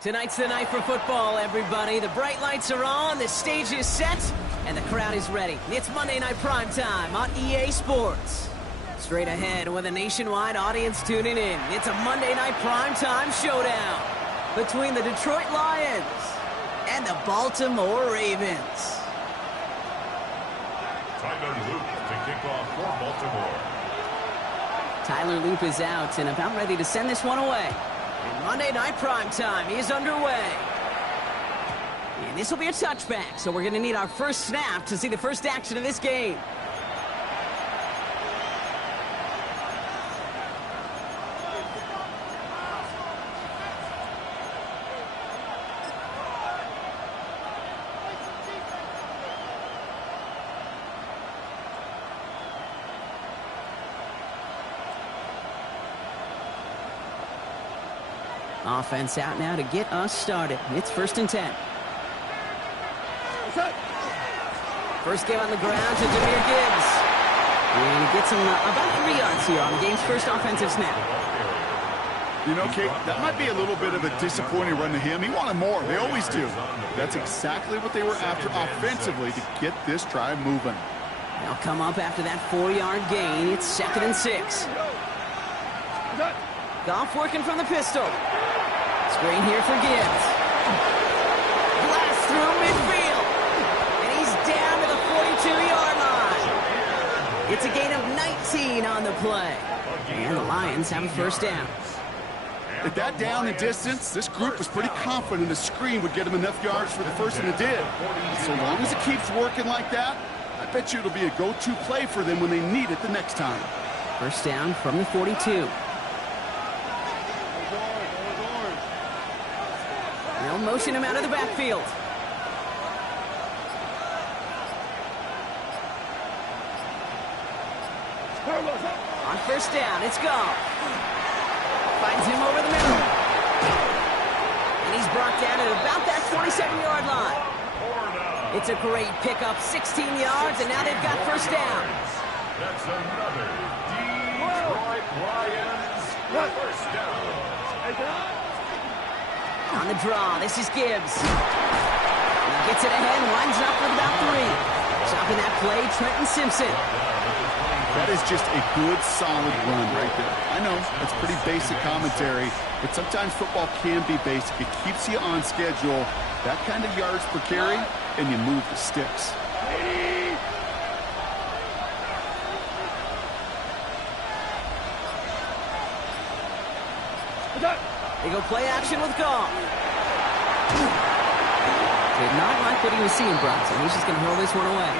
Tonight's the night for football, everybody. The bright lights are on, the stage is set, and the crowd is ready. It's Monday Night Primetime on EA Sports. Straight ahead with a nationwide audience tuning in, it's a Monday Night Primetime showdown between the Detroit Lions and the Baltimore Ravens. Tyler Luke to kick off for Baltimore. Tyler Loop is out and about ready to send this one away. And Monday Night Primetime is underway. And this will be a touchback, so we're going to need our first snap to see the first action of this game. Offense out now to get us started. It's 1st and 10. First game on the ground to Jahmyr Gibbs. And he gets him about 3 yards here on the game's first offensive snap. You know, Kate, that might be a little bit of a disappointing run to him. He wanted more. They always do. That's exactly what they were after offensively to get this drive moving. They'll come up after that 4-yard gain. It's 2nd and 6. Goff working from the pistol. Screen here for Gibbs. Blast through midfield. And he's down to the 42-yard line. It's a gain of 19 on the play. And the Lions have a first down. At that down and distance, this group was pretty confident the screen would get him enough yards for the first, and it did. So long as it keeps working like that, I bet you it'll be a go-to play for them when they need it the next time. First down from the 42. They'll motion him out of the backfield. On first down, it's Goff. Finds him over the middle. And he's brought down at about that 27-yard line. It's a great pickup, 16 yards, and now they've got first down. That's another Detroit Lions first down. On the draw, this is Gibbs. He gets it ahead, winds up with about 3. Stopping that play, Trenton Simpson. That is just a good, solid run right there. I know, that's pretty basic commentary, but sometimes football can be basic. It keeps you on schedule, that kind of yards per carry, and you move the sticks. They go play action with Goff. Did not like what he was seeing, Bronson. He's just going to roll this one away.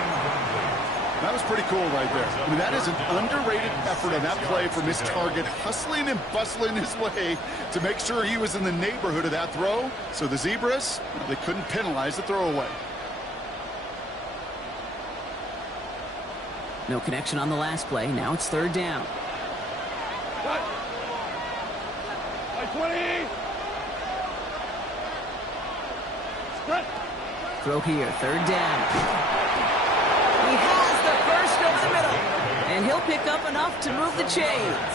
That was pretty cool right there. I mean, that is an underrated effort on that play from his target, hustling and bustling his way to make sure he was in the neighborhood of that throw. So the Zebras, well, they couldn't penalize the throwaway. No connection on the last play. Now it's 3rd down. Cut. 20. Cut. Throw here, 3rd down. He has the first over the middle. And he'll pick up enough to move the chains.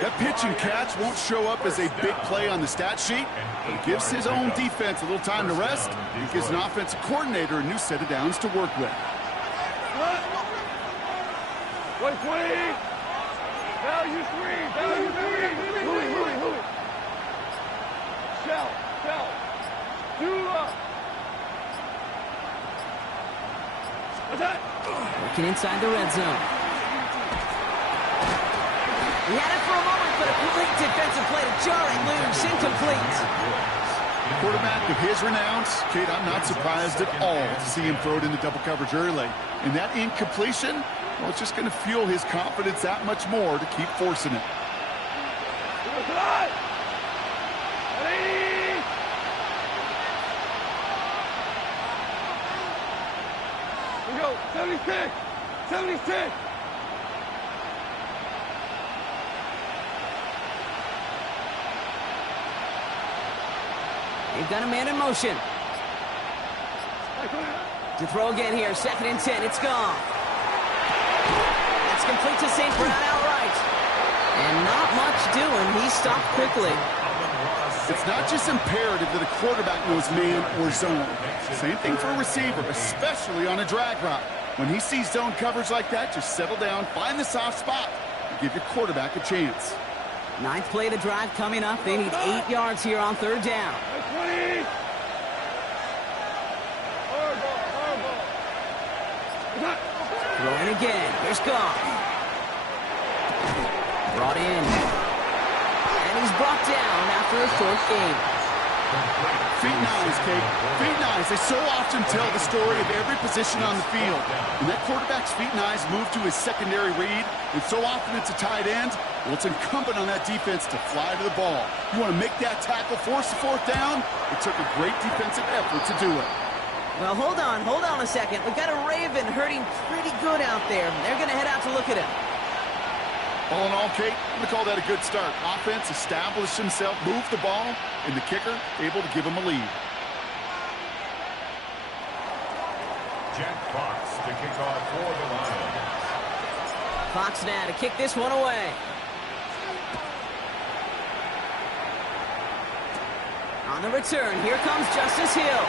That pitch and catch won't show up as a big play on the stat sheet, but it gives his own defense a little time to rest. It gives an offensive coordinator a new set of downs to work with. 20. Value 3. Value 3. Louis. Shell. Do up. Attack. Working inside the red zone. He had it for a moment, but a complete defensive play to Jarrett loose, incomplete. Quarterback of his renowns, Kate, I'm not surprised at all to see him throw it into double coverage early. And that incompletion, well, it's just going to fuel his confidence that much more to keep forcing it. Here we go. 76. They've got a man in motion. To throw again here, 2nd and 10. It's gone. That's complete to St. Brown outright. And not much doing. He stopped quickly. It's not just imperative that a quarterback knows man or zone. Same thing for a receiver, especially on a drag route. When he sees zone coverage like that, just settle down, find the soft spot, and give your quarterback a chance. Ninth play of the drive coming up. They need 8 yards here on third down. 20. Throwing again. Here's Goff. Brought in. And he's brought down after a short game. Feet and eyes, Kate. Feet and eyes. They so often tell the story of every position on the field. When that quarterback's feet and eyes move to his secondary read, and so often it's a tight end, well, it's incumbent on that defense to fly to the ball. You want to make that tackle, force the fourth down? It took a great defensive effort to do it. Well, hold on a second. We've got a Raven hurting pretty good out there. They're going to head out to look at him. All in all, Kate, I'm going to call that a good start. Offense established himself, moved the ball, and the kicker able to give him a lead. Jack Fox to kick off for the Lions. Fox now to kick this one away. On the return, here comes Justice Hill.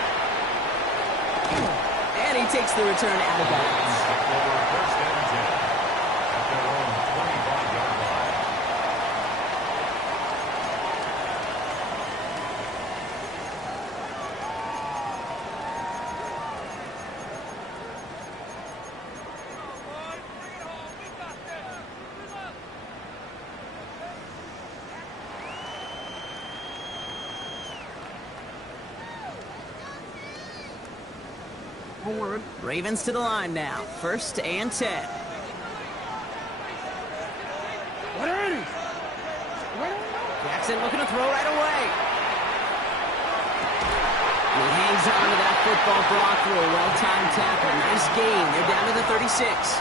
And he takes the return out of bounds. First and 10 at their own 25-yard line. Ravens to the line now. First and 10. Jackson looking to throw right away. He hangs on to that football block through a well-timed tackle. Nice gain. They're down to the 36. It's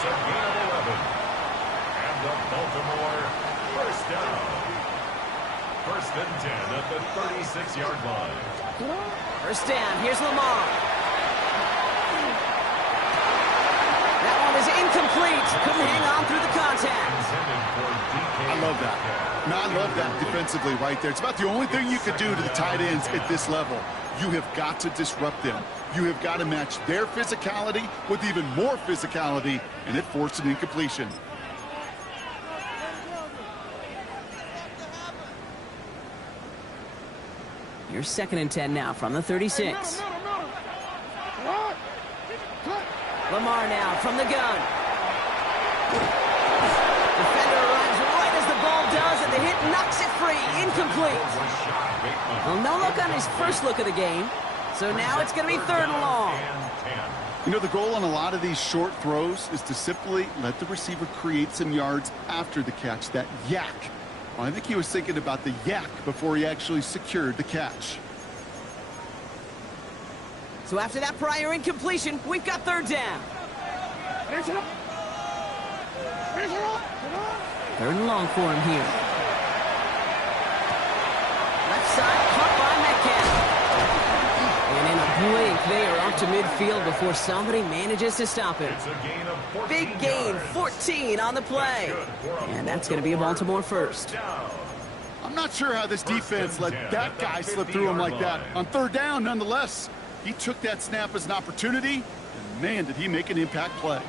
a gain of 11. And the Baltimore first down. First and 10 at the 36-yard line. First down. Here's Lamar. That one is incomplete. Couldn't hang on through the contact. I love that. No, I love that defensively right there. It's about the only thing you could do to the tight ends at this level. You have got to disrupt them. You have got to match their physicality with even more physicality, and it forced an incompletion. Here's second and 10 now from the 36. Lamar now from the gun. Defender arrives right as the ball does, and the hit knocks it free. Incomplete. Well, no look on his first look of the game. So now it's going to be third and long. You know, the goal on a lot of these short throws is to simply let the receiver create some yards after the catch, that yak. Well, I think he was thinking about the yak before he actually secured the catch. So after that prior incompletion, we've got third down. Third and long for him here. Left side, caught by Metcalf. And in a blink, they are up to midfield before somebody manages to stop him. Big gain, 14 on the play. And that's going to be a Baltimore first. I'm not sure how this defense let that guy slip through him like that. On third down, nonetheless, he took that snap as an opportunity, and man, did he make an impact play.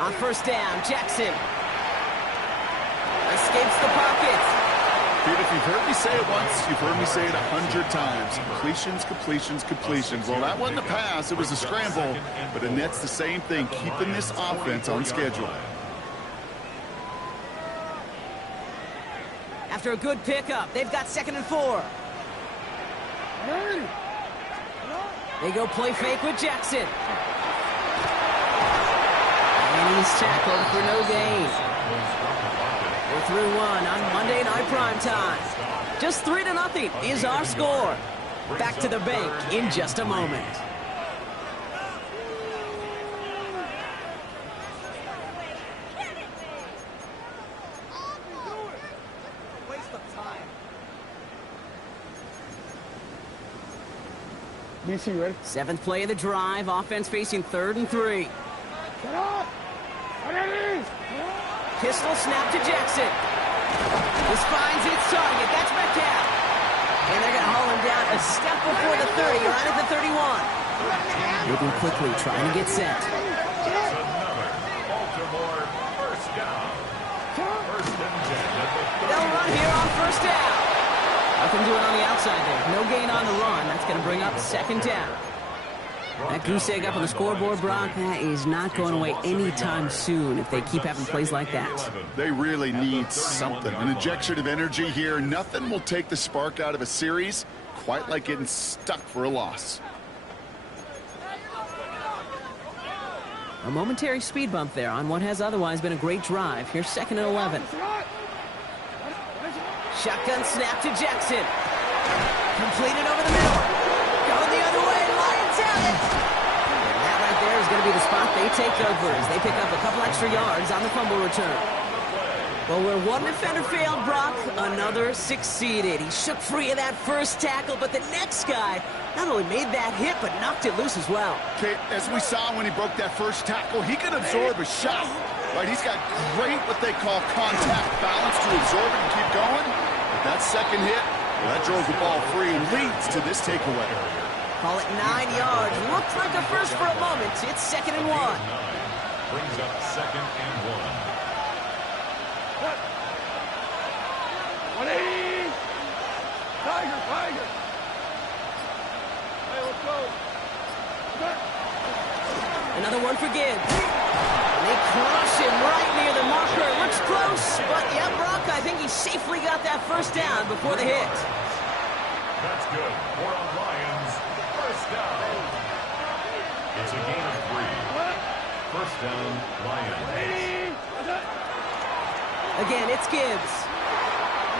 On first down, Jackson escapes the pocket. Dude, if you've heard me say it once, you've heard me say it 100 times. Completions, completions, completions. Well, that wasn't a pass, it was a scramble, but Annette's the same thing, keeping this offense on schedule. After a good pickup, they've got second and 4. They go play fake with Jackson. And he's tackled for no gain. We're through one on Monday Night Primetime. Just 3-0 is our score. Back to the bank in just a moment. BC, ready? Seventh play of the drive. Offense facing 3rd and 3. Get up! Pistol snap to Jackson. This finds its target. That's Metcalf. And they're going to haul him down a step before the 30, right at the 31. Moving quickly, trying to get set. It's another Baltimore first down. First and 10 at the 30. They'll run here on first down. Nothing doing on the outside there. No gain on the run. That's going to bring up second down. That goose egg up on the scoreboard, Brock, that is not going away anytime soon if they keep having plays like that. They really need something. An injection of energy here. Nothing will take the spark out of a series quite like getting stuck for a loss. A momentary speed bump there on what has otherwise been a great drive. Here's second and 11. Shotgun snap to Jackson. Completed over the middle. Going the other way. Lions have it. And that right there is going to be the spot they take over as they pick up a couple extra yards on the fumble return. Well, where one defender failed, Brock, another succeeded. He shook free of that first tackle, but the next guy not only made that hit, but knocked it loose as well. Okay, as we saw when he broke that first tackle, he can absorb a shot. Right, he's got great what they call contact balance to absorb it and keep going. But that second hit, well, that drove the ball free and leads to this takeaway. Call it 9 yards. Looked like a first for a moment. It's second and 1. Brings up second and 1. 180! Tiger, Tiger! Hey, let's go! Another one for Gibbs. They crush him right near the marker. Looks close, but yeah, Brock, I think he safely got that first down before the hit. That's good. We're on Lions. First down. It's a gain of 3. First down, Lions. Again, it's Gibbs.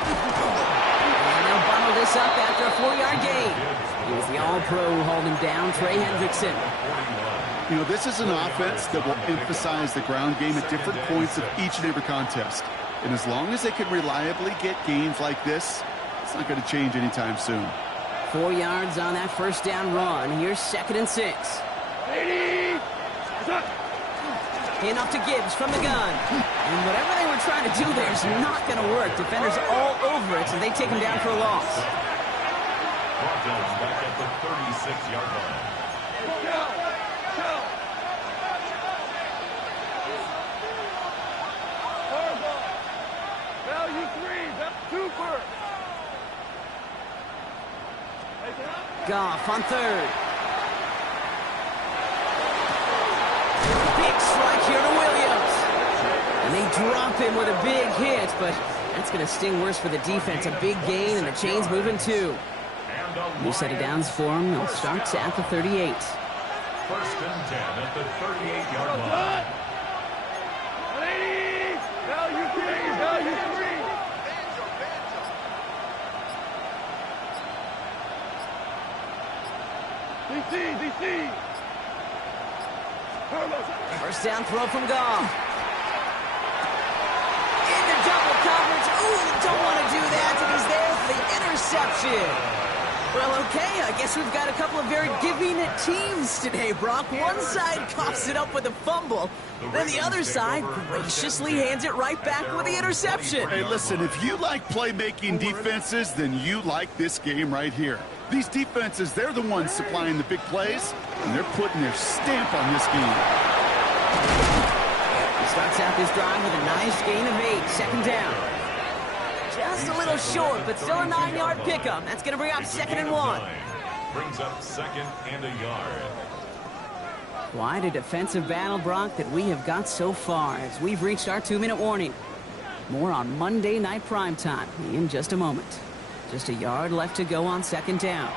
And they'll bundle this up after a 4-yard gain. He was the all-pro who hauled him down, Trey Hendrickson. You know, this is an offense that will emphasize the ground game at different points of each and every contest. And as long as they can reliably get gains like this, it's not going to change anytime soon. 4 yards on that first down run. Here's second and 6. 80! Hand off to Gibbs from the gun. And whatever they were trying to do there is not going to work. Defenders all over it, so they take him down for a loss. Brought down back at the 36-yard line. Value 3, that's super! Goff on third. Big strike here to Williams. And they drop him with a big hit, but that's going to sting worse for the defense. A big gain, and the chain's moving too. New set of downs for him. They'll start at the 38. First and 10 at the 38-yard line. 180! Value 3, value 3! DC! First down throw from Goff. Into double coverage. Ooh, don't want to do that. And he's there for the interception. Well, okay, I guess we've got a couple of very giving teams today, Brock. One side coughs it up with a fumble. Then the other side graciously hands it right back with the interception. Hey, listen, if you like playmaking defenses, then you like this game right here. These defenses, they're the ones supplying the big plays, and they're putting their stamp on this game. He starts out this drive with a nice gain of 8, second down. Just a little short, but still a 9-yard pickup. That's going to bring up second and 1. Brings up second and a yard. Quite a defensive battle, Brock, that we have got so far as we've reached our 2-minute warning. More on Monday Night Primetime in just a moment. Just a yard left to go on second down.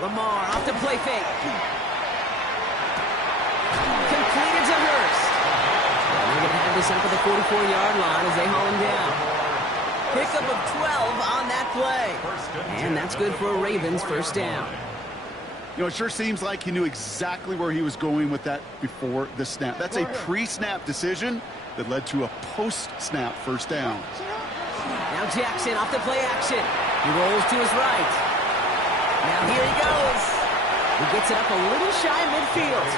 Lamar off the play fake. Completed to Hurst. They're going to have this up at the 44-yard line as they haul him down. Pickup of 12 on that play. And that's good for a Ravens first down. You know, it sure seems like he knew exactly where he was going with that before the snap. That's a pre-snap decision that led to a post-snap first down. Now Jackson off the play action. He rolls to his right. Now here he goes. He gets it up a little shy of midfield.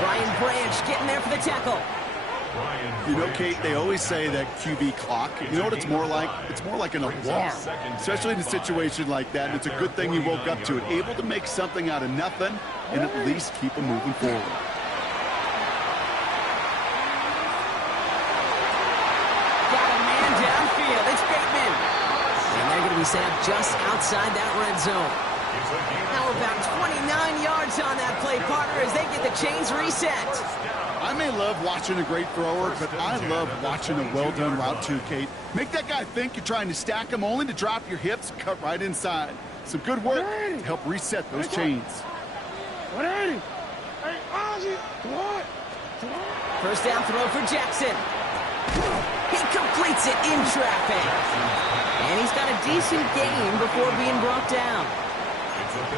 Brian Branch getting there for the tackle. You know, Kate, they always say that QB clock, you know what it's more like? It's more like an alarm, especially in a situation like that. And it's a good thing you woke up to it, able to make something out of nothing and at least keep them moving forward. Got a man downfield. It's Bateman. And they're going to be set up just outside that red zone. Now about 29 yards on that play, partner, as they get the chains reset. I may love watching a great thrower, but I love watching a well-done route too, Kate. Make that guy think you're trying to stack him only to drop your hips, cut right inside. Some good work to help reset those chains. 180. Hey, Ozzy. First down throw for Jackson. He completes it in traffic. And he's got a decent gain before being brought down.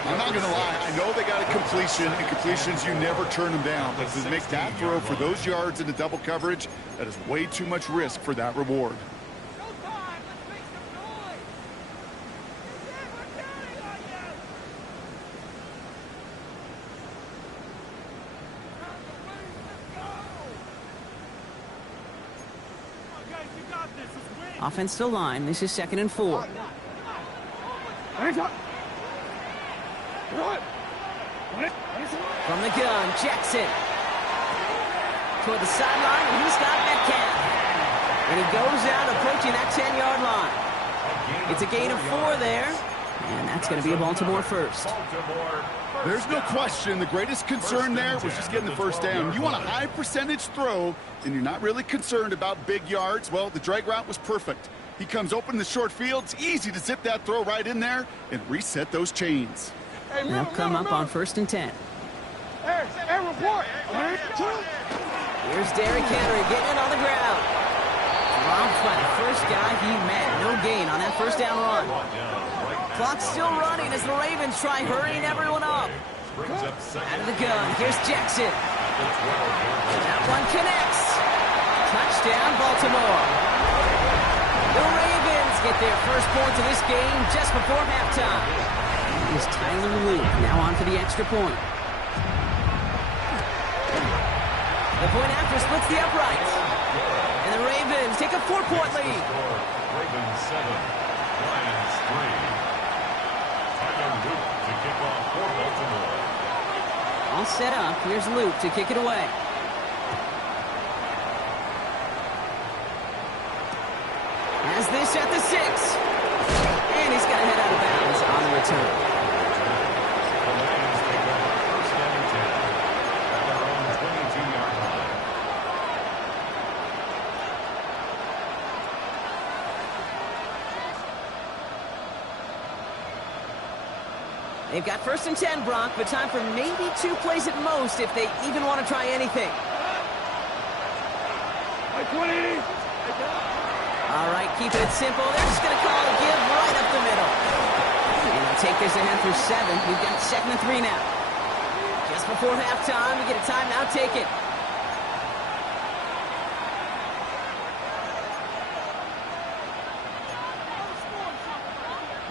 I'm not going to lie. I know they got a completion, and completions, you never turn them down. But to make that throw for those yards into double coverage, that is way too much risk for that reward. Offensive line. This is 2nd and 4. From the gun, Jackson. Toward the sideline, and he's got Metcalf. And he goes out approaching that 10-yard line. It's a gain of 4 there. And that's going to be a Baltimore first. There's no question. The greatest concern there was just getting the first down. You want a high percentage throw, and you're not really concerned about big yards. Well, the drag route was perfect. He comes open in the short field. It's easy to zip that throw right in there and reset those chains. They'll come up on 1st and 10. Hey, report. Here's Derrick Henry getting it on the ground. Dropped by the first guy he met. No gain on that first down run. Clock's still running as the Ravens try hurrying everyone up. Out of the gun. Here's Jackson. That one connects. Touchdown, Baltimore. The Ravens get their first points of this game just before halftime. Here's Tyler Luke now on for the extra point. The point after splits the uprights. And the Ravens take a 4-point lead. Ravens 7, Lions 3. Tyler Luke to kick off for Baltimore. All set up. Here's Luke to kick it away. Has this at the 6. And he's got to head out of bounds on the return. The Lions take over 1st down and 10 at their own 22-yard line. They've got 1st and 10, Brock, but time for maybe 2 plays at most if they even want to try anything. Like 180. All right, keeping it simple. They're just going to call a give right up the middle. And they'll take this ahead for 7. We've got 2nd and 3 now. Just before halftime, we get a timeout taken.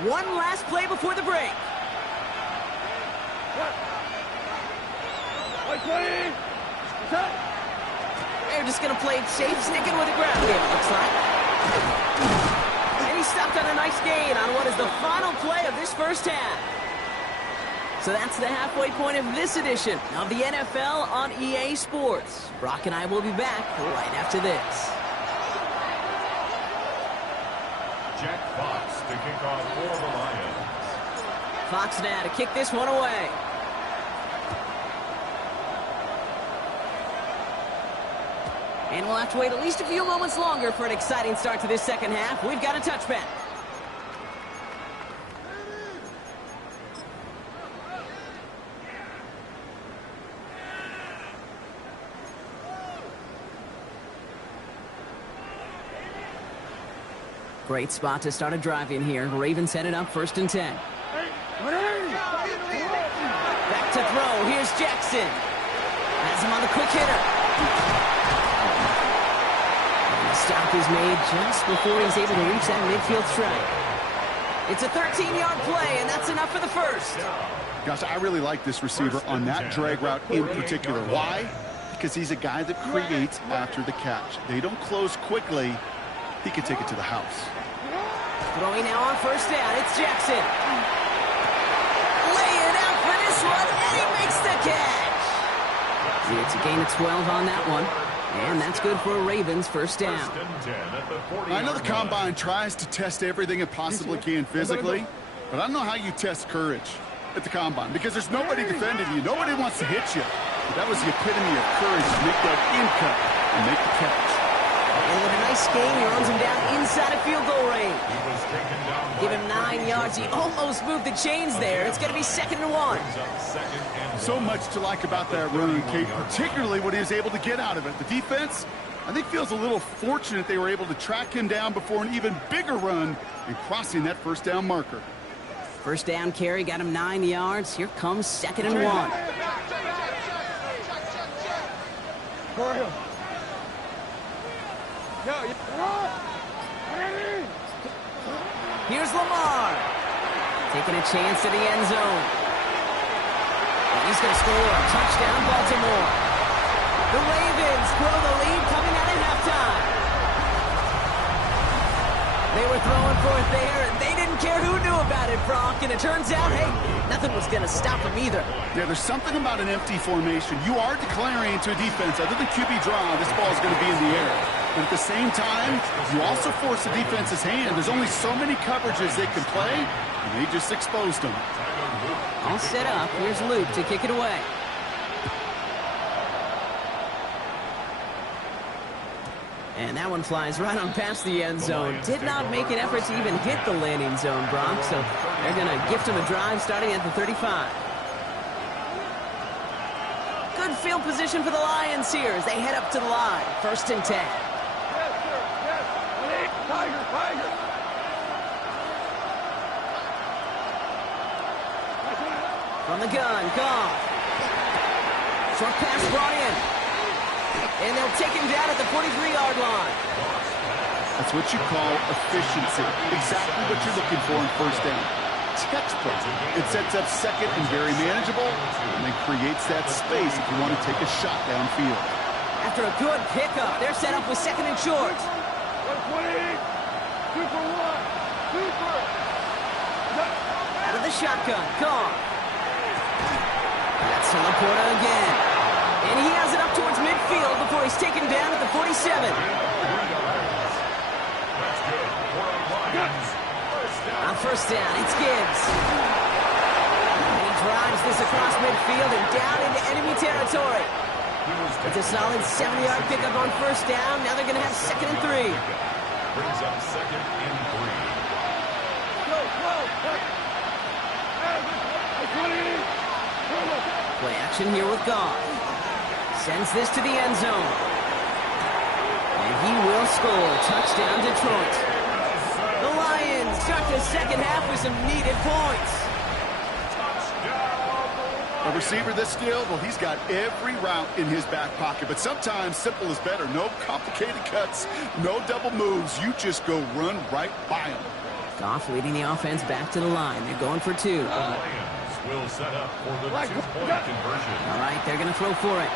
One last play before the break. Like 180. They're just going to play it safe, sticking with the ground game, it looks like. And he stopped on a nice gain on what is the final play of this first half. So that's the halfway point of this edition of the NFL on EA Sports. Brock and I will be back right after this. Jack Fox to kick off for the Lions. Fox now to kick this one away. And we'll have to wait at least a few moments longer for an exciting start to this second half. We've got a touchback. Great spot to start a drive in here. Ravens headed up 1st and 10. Back to throw. Here's Jackson. Has him on the quick hitter. And the stop is made just before he's able to reach that midfield strike. It's a 13-yard play, and that's enough for the first. Gosh, I really like this receiver on that drag route in particular. Why? because he's a guy that creates after the catch. They don't close quickly. He can take it to the house. Throwing now on first down. It's Jackson. Laying out for this one, and he makes the catch. It's a gain of 12 on that one. And that's good for a Ravens first down. I know the Combine tries to test everything it possibly can physically, but I don't know how you test courage at the Combine because there's nobody defending you. Nobody wants to hit you. But that was the epitome of courage to make that in cut and make the catch. And with a nice game, he runs him down inside of field goal range. Give him 9 yards. He almost moved the chains there. It's going to be 2nd and 1. So much to like about that run, Kate, particularly what he was able to get out of it. The defense, I think, feels a little fortunate they were able to track him down before an even bigger run and crossing that first down marker. First down carry got him 9 yards. Here comes 2nd and 1. Here's Lamar. Taking a chance to the end zone. And he's going to score a touchdown, Baltimore. The Ravens grow the lead coming out at halftime. They were throwing for it there, and they didn't care who knew about it, Brock. And it turns out, hey, nothing was going to stop them either. Yeah, there's something about an empty formation. You are declaring to a defense, other than QB draw, this ball is going to be in the air. But at the same time, you also force the defense's hand. There's only so many coverages they can play, and they just exposed them. All set up. Here's Luke to kick it away. And that one flies right on past the end zone. Did not make an effort to even hit the landing zone, Brock. So they're going to gift him a drive starting at the 35. Good field position for the Lions here as they head up to the line. 1st and 10. Tiger. From the gun, Goff. Short pass brought in. And they'll take him down at the 43-yard line. That's what you call efficiency. Exactly what you're looking for in first down. Textbook. It sets up 2nd and very manageable, and then creates that space if you want to take a shot downfield. After a good pickup, they're set up with 2nd and short. 2 for 1. 2 for. Out of the shotgun, Goff. That's Laporta again. And he has it up towards midfield before he's taken down at the 47. On first down, it's Gibbs. And he drives this across midfield and down into enemy territory. It's a solid 70-yard pickup on first down. Now they're going to have 2nd and 3. Brings up 2nd and 3. Play action here with Goff. Sends this to the end zone. And he will score. Touchdown, Detroit. The Lions start the second half with some needed points. A receiver this skilled, well, he's got every route in his back pocket. But sometimes simple is better. No complicated cuts, no double moves. You just go run right by him. Goff leading the offense back to the line. They're going for 2. Lions will set up for the 2-point conversion. All right, they're going to throw for it.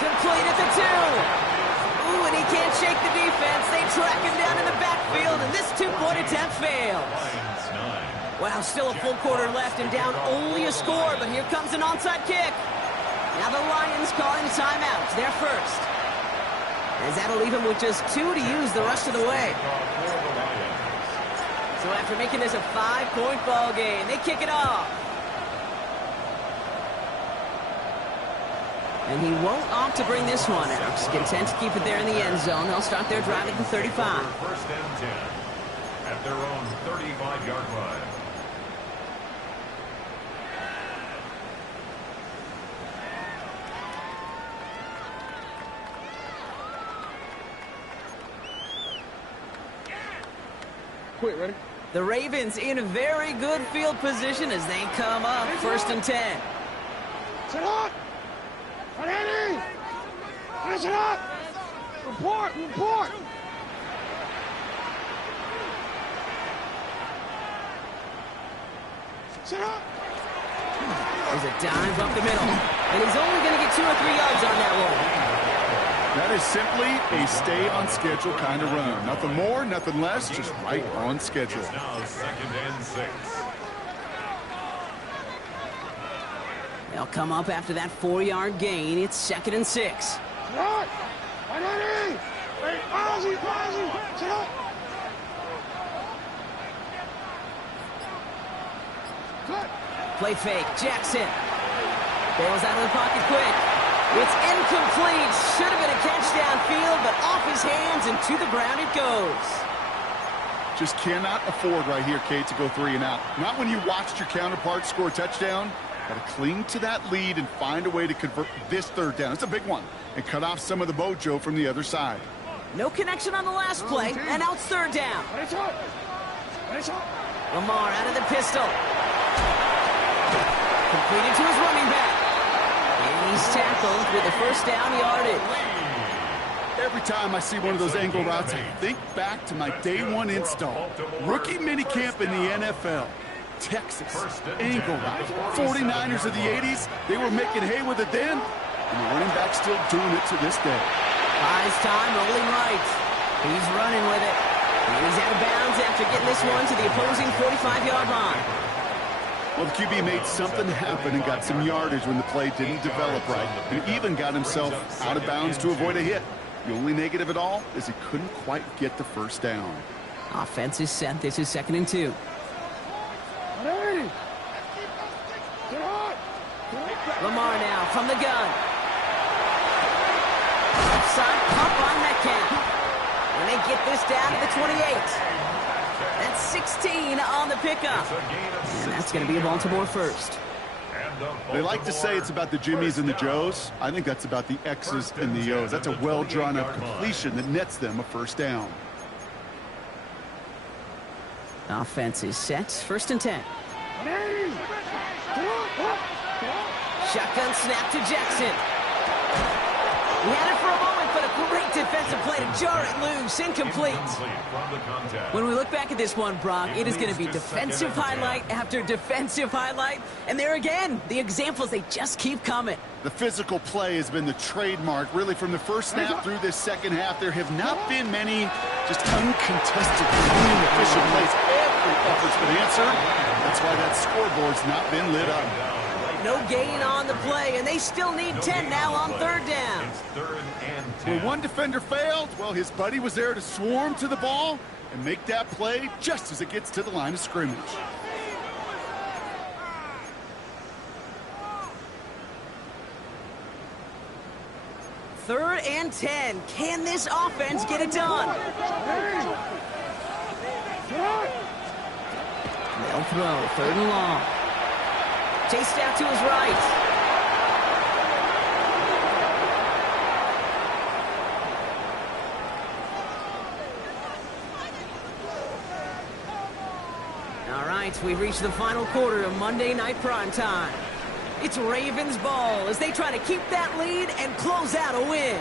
Complete at the 2. Ooh, and he can't shake the defense. They track him down in the backfield, and this 2-point attempt fails. Lions 9. Wow, still a full quarter left and down only a score, but here comes an onside kick. Now the Lions calling a timeout. They're first. As that'll leave him with just 2 to use the rest of the way. So after making this a 5-point ball game, they kick it off. And he won't opt to bring this one out. He's content to keep it there in the end zone. They'll start their drive at the 35. 1st and 10 at their own 35-yard line. Quick, ready? The Ravens in a very good field position as they come up 1st and 10. Sit up! Ready? Sit up! Report! Sit up! There's a dive up the middle. And he's only going to get 2 or 3 yards on that one. That is simply a stay-on-schedule kind of run. Nothing more, nothing less, just right on schedule. It's now 2nd and 6. They'll come up after that 4-yard gain. It's 2nd and 6. Play fake. Jackson bails out of the pocket quick. It's incomplete. Should have been a catch downfield, but off his hands and to the ground it goes. Just cannot afford right here, Kate, to go 3 and out. Not when you watched your counterpart score a touchdown. Got to cling to that lead and find a way to convert this 3rd down. It's a big one. And cut off some of the mojo from the other side. No connection on the last play, and now it's 3rd down. Lamar out of the pistol. Completed to his running back. And he's tackled with a 1st down yardage. Every time I see one of those angle routes, I think back to my day 1 install. Rookie minicamp in the NFL. Texas, angle route. 49ers of the 80s, they were making hay with it then, and the running back's still doing it to this day. Buys time, rolling right. He's running with it. And he's out of bounds after getting this one to the opposing 45-yard line. Well, the QB made something happen and got some yardage when the play didn't develop right, and even got himself out of bounds to avoid a hit. The only negative at all is he couldn't quite get the 1st down. Offense is set. This is 2nd and 2. Lamar now from the gun. Offside pump on Metcalf. And they get this down to the 28. That's 16 on the pickup. And that's going to be a Baltimore 1st. They like to say it's about the Jimmies and the Joes. I think that's about the X's and the O's. That's a well-drawn-up completion that nets them a 1st down. Offense is set. 1st and 10. Shotgun snap to Jackson. He had it for a moment, but a great defensive play to jar it loose. Incomplete. When we look back at this one, Brock, it is going to be defensive highlight after defensive highlight. And there again, the examples, they just keep coming. The physical play has been the trademark, really, from the 1st snap through this 2nd half. There have not been many just uncontested, clean, efficient plays. Every effort's been answered. That's why that scoreboard's not been lit up. No gain on the play, and they still need 10 now on 3rd down. It's 3rd and 10. Where one defender failed, well, his buddy was there to swarm to the ball and make that play just as it gets to the line of scrimmage. Third and 10. Can this offense get it done? They'll throw. 3rd and long. Chased out to his right. All right, we've reached the final quarter of Monday Night Primetime. It's Ravens ball as they try to keep that lead and close out a win.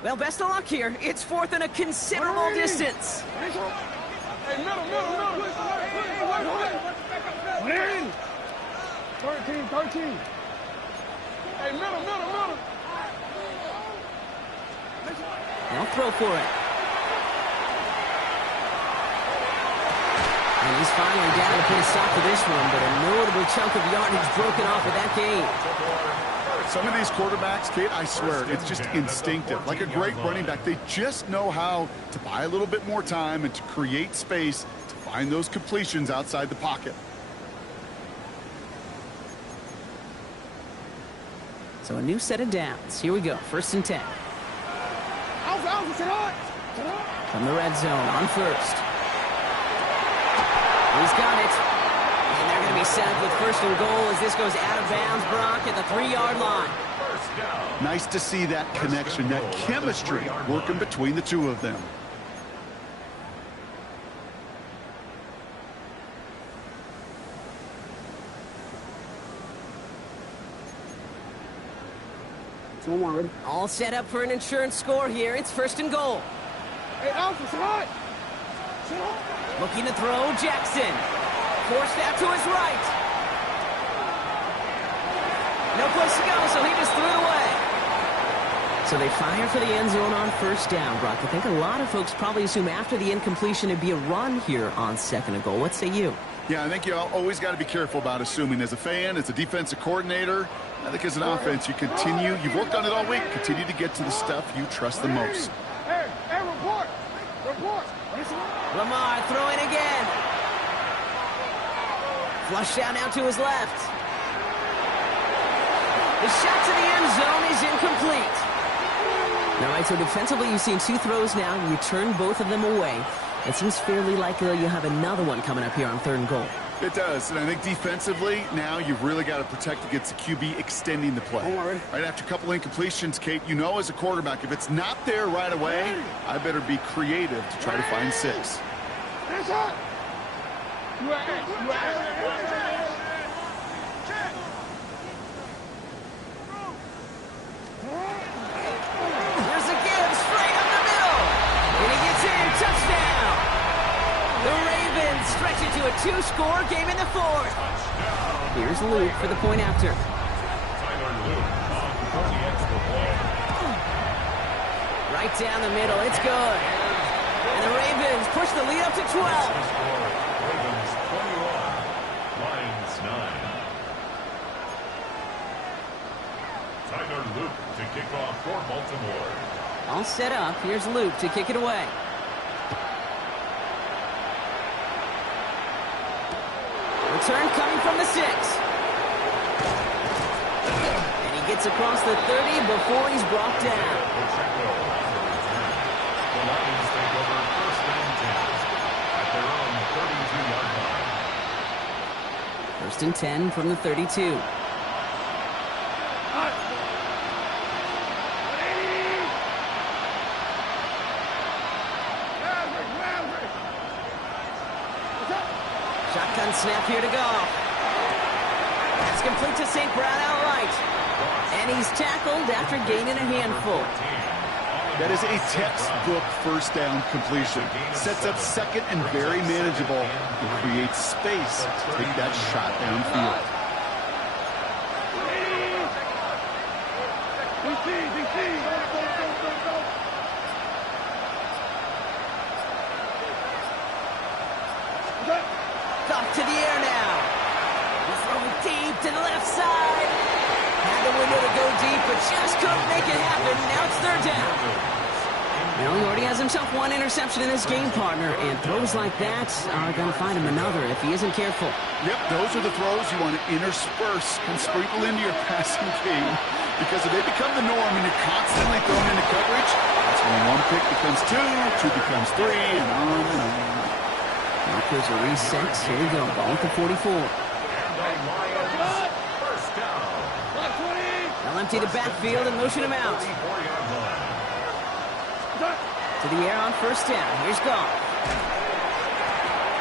Well, best of luck here. It's 4th and a considerable distance. Hey, middle. 13. Hey, middle. They'll throw for it. And he's finally down to put a stop to this one, but a notable chunk of yardage broken off of that game. Some of these quarterbacks, Kate, I swear, it's just instinctive. Like a great running back, they just know how to buy a little bit more time and to create space to find those completions outside the pocket. So a new set of downs. Here we go. 1st and 10. From the red zone on 1st. He's got it. And they're going to be set up with 1st and goal as this goes out of bounds, Brock, at the 3-yard line. Nice to see that connection, that chemistry working between the two of them. One more, ready? All set up for an insurance score here. It's 1st and goal. Hey, Alpha, sit hot. Sit hot. Looking to throw, Jackson. Forced out to his right. No place to go, so he just threw it away. So they fire for the end zone on 1st down, Brock. I think a lot of folks probably assume after the incompletion it'd be a run here on 2nd and goal. What say you? Yeah, I think you always got to be careful about assuming. As a fan, as a defensive coordinator, I think as an offense, you've worked on it all week, continue to get to the stuff you trust the most. Hey, report. Lamar throwing again. Flushed out now to his left. The shot to the end zone is incomplete. All right, so defensively, you've seen 2 throws now. You turn both of them away. It seems fairly likely you'll have another one coming up here on 3rd and goal. It does, and I think defensively, now you've really got to protect against the QB extending the play. Right after a couple incompletions, Kate, you know as a quarterback, if it's not there right away, I better be creative to try to find 6. That's hot. Here's a give straight up the middle. And he gets in. Touchdown. The Ravens stretch it to a 2-score game in the 4th. Here's Luke for the point after. Right down the middle. It's good. And the Ravens push the lead up to 12. Ravens 21, Lions 9. Tyler Luke to kick off for Baltimore. All set up. Here's Luke to kick it away. Return coming from the 6. And he gets across the 30 before he's brought down. The Lions take over 1st and 10 at their own 32-yard line. 1st and 10 from the 32. Shotgun snap here to go. That's complete to St. Brown outright. And he's tackled after gaining a handful. That is a textbook 1st down completion. Sets up 2nd and very manageable and creates space to take that shot downfield. Off to the air now. He's throwing deep to the left side. Had the window to go deep, but just couldn't make it happen. Now it's 3rd down. Well, he already has himself 1 interception in this game, partner, and throws like that are going to find him another if he isn't careful. Yep, those are the throws you want to intersperse and sprinkle into your passing game, because if they become the norm and you're constantly thrown into coverage, that's when 1 pick becomes 2, 2 becomes 3, and on and on. Markers are reset. Here we go. Ball at the 44. And the Lions 1st down. They'll empty the backfield and motion him out. 34-yard line. To the air on 1st down. Here's Goff.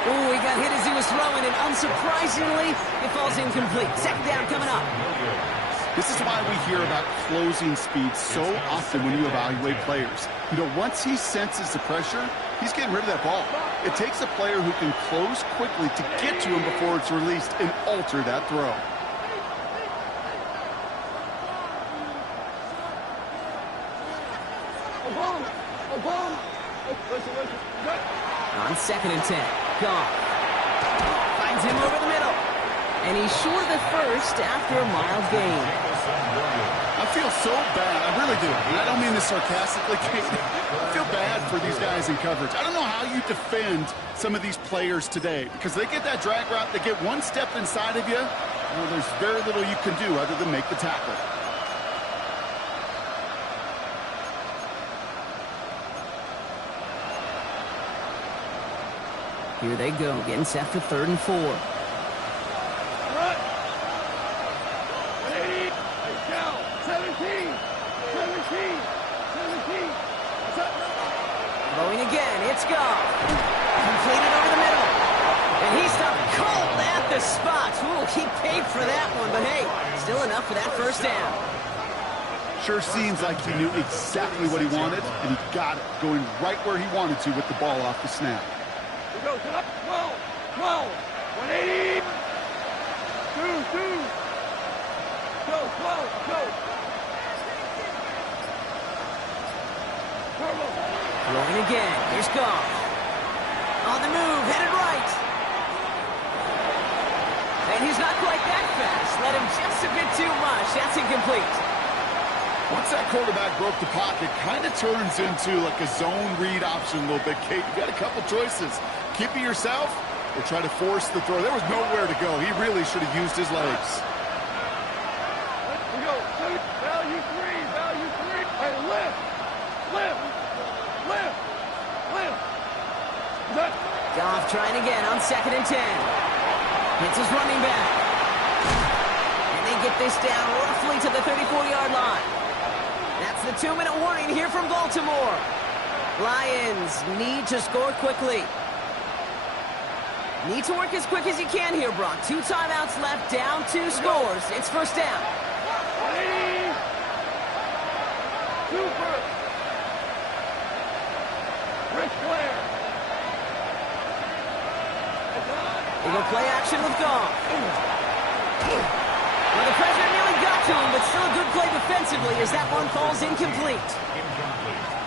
Oh, he got hit as he was throwing, and unsurprisingly, it falls incomplete. 2nd down coming up. This is why we hear about closing speed so often when you evaluate players. You know, once he senses the pressure, he's getting rid of that ball. It takes a player who can close quickly to get to him before it's released and alter that throw. On 2nd and 10. Goff finds him over the middle. And he's short of the 1st after a mild gain. I feel so bad. I really do. And I don't mean this sarcastically. I feel bad for these guys in coverage. I don't know how you defend some of these players today, because they get that drag route, they get 1 step inside of you. Well, there's very little you can do other than make the tackle. Here they go, getting set for 3rd and 4. Throwing again, it's Goff. Completed over the middle. And he stopped cold at the spot. Ooh, he paid for that one, but hey, still enough for that 1st down. Sure seems like he knew exactly what he wanted, and he got it, going right where he wanted to with the ball off the snap. We go, set up, 12, 180. Two. Go, 12, go. Rolling again. Here's Goff. On the move, headed right. And he's not quite that fast. Let him just a bit too much. That's incomplete. Once that quarterback broke the pocket, kind of turns into like a zone read option a little bit, Kate. You got a couple choices. Keep it yourself or try to force the throw. There was nowhere to go. He really should have used his legs. We go, value three. Hey, lift. Goff trying again on 2nd and 10. Hits his running back. And they get this down roughly to the 34-yard line. That's the 2-minute warning here from Baltimore. Lions need to score quickly. Need to work as quick as you can here, Brock. 2 timeouts left, down 2 scores. It's first down. 180. Super. Rich Blair. They go play action with Goff. Well, the pressure nearly got to him, but still a good play defensively as that one falls incomplete.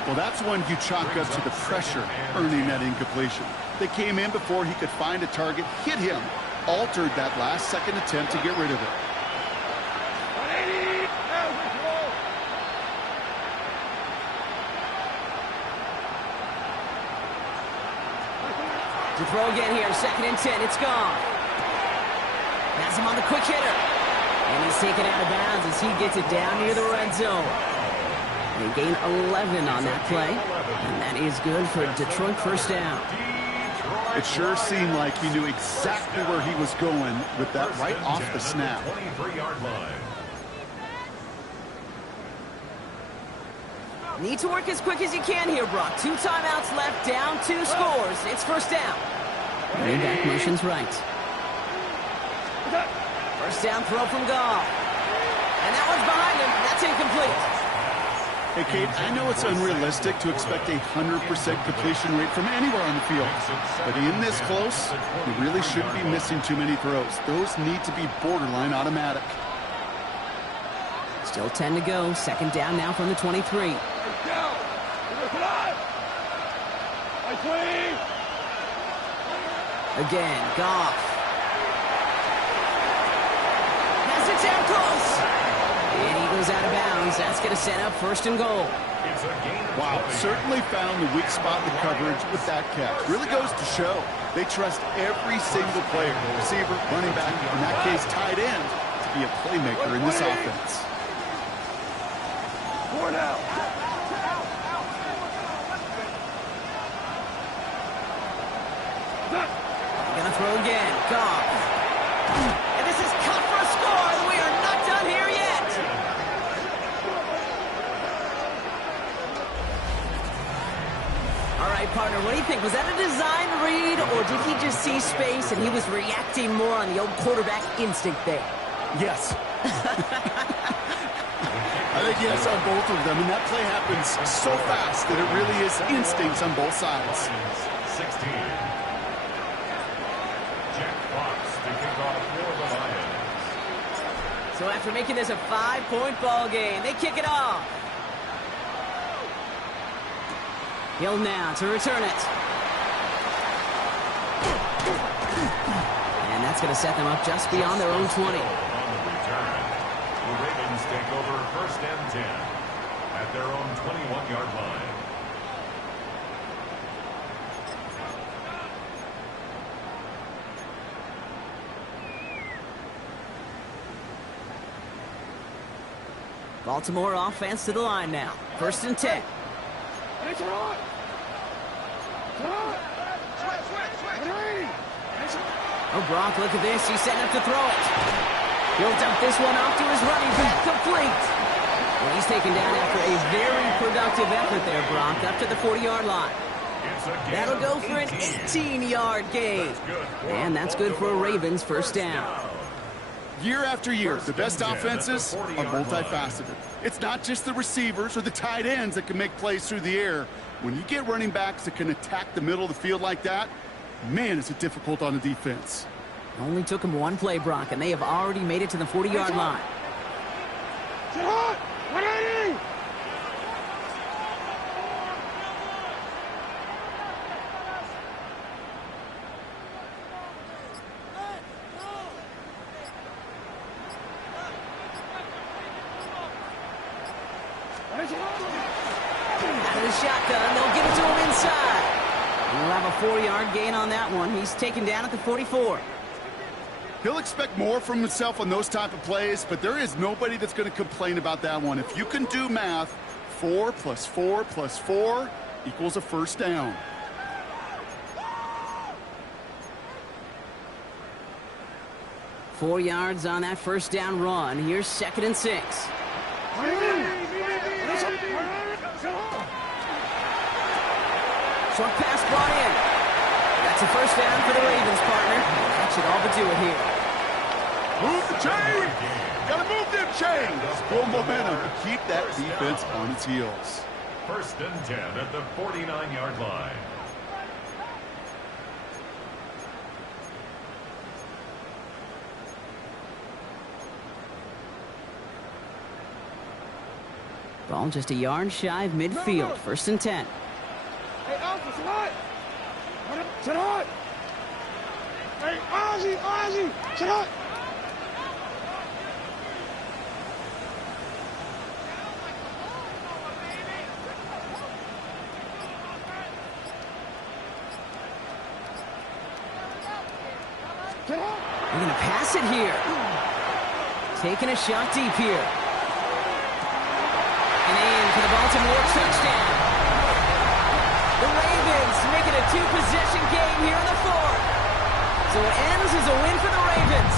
Well, that's one you chalk up to the pressure earning that incompletion. They came in before he could find a target, hit him, altered that last-second attempt to get rid of it. 180. To throw again here, 2nd and 10, it's gone. Has him on the quick hitter. And he's taken out of bounds as he gets it down near the red zone. They gain 11 on that play. And that is good for Detroit first down. It sure seemed like he knew exactly where he was going with that right off the snap. 23-yard line. Need to work as quick as you can here, Brock. 2 timeouts left, down 2 scores. It's first down. Running back motion's right. First down throw from Goff. And that one's behind him. That's incomplete. Hey, Kate, I know it's unrealistic to expect a 100% completion rate from anywhere on the field. But in this close, you really shouldn't be missing too many throws. Those need to be borderline automatic. Still 10 to go. 2nd down now from the 23. Again, Goff. Has it down close. And he goes out of bounds. That's going to set up 1st and goal. Wow, certainly found the weak spot in the coverage with that catch. Really goes to show they trust every single player, receiver, running back, in that case tight end, to be a playmaker in this offense. 4 now. Gonna throw again. Goff. And this is cut for a score. We are not done here yet. All right, partner, what do you think? Was that a design read, or did he just see space and he was reacting more on the old quarterback instinct there? Yes. I think yes on both of them, and that play happens so fast that it really is instincts on both sides. 16. Jack Fox to kick off for the Lions. So after making this a 5-point ball game, they kick it off. Hill now to return it. And that's going to set them up just beyond their own 20. On the return, the Ravens take over 1st and 10 at their own 21-yard line. Baltimore offense to the line now. 1st and 10. It's on. Oh, Brock, look at this. He's setting up to throw it. He'll dump this one off to his running back. Complete. Well, he's taken down after a very productive effort there, Brock, up to the 40-yard line. That'll go for an 18-yard gain. And that's good for a Ravens first down. Year after year, the best 10 at the offenses are 40-yard line. multifaceted. It's not just the receivers or the tight ends that can make plays through the air. When you get running backs that can attack the middle of the field like that, man, is it difficult on the defense. Only took him one play, Brock, and they have already made it to the 40-yard line. Sit hot! 180! Out of the shotgun, they'll get it to him inside. He'll have a 4-yard gain on that one. He's taken down at the 44. He'll expect more from himself on those type of plays, but there is nobody that's going to complain about that one. If you can do math, 4 + 4 + 4 equals a first down. Four yards on that first down run. Here's 2nd and 6. Short pass brought in. That's a first down for the Ravens, partner. That should all but do it here. Move the chain! Gotta move them chains! Build momentum to keep that defense on its heels. 1st and 10 at the 49-yard line. Ball just a yard shy of midfield. 1st and 10. Hey, Alpha, sit hot! Sit hot! Hey, Ozzy! Sit hot! Sit hot! They're going to pass it here. Taking a shot deep here. And in for the Baltimore touchdown. The Ravens making a 2-possession game here in the 4th. So it ends as a win for the Ravens.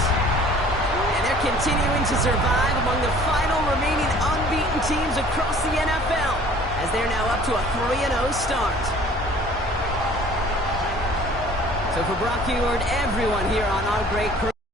And they're continuing to survive among the final remaining unbeaten teams across the NFL, as they're now up to a 3-0 start. So for Brock Huard, everyone here on our great crew,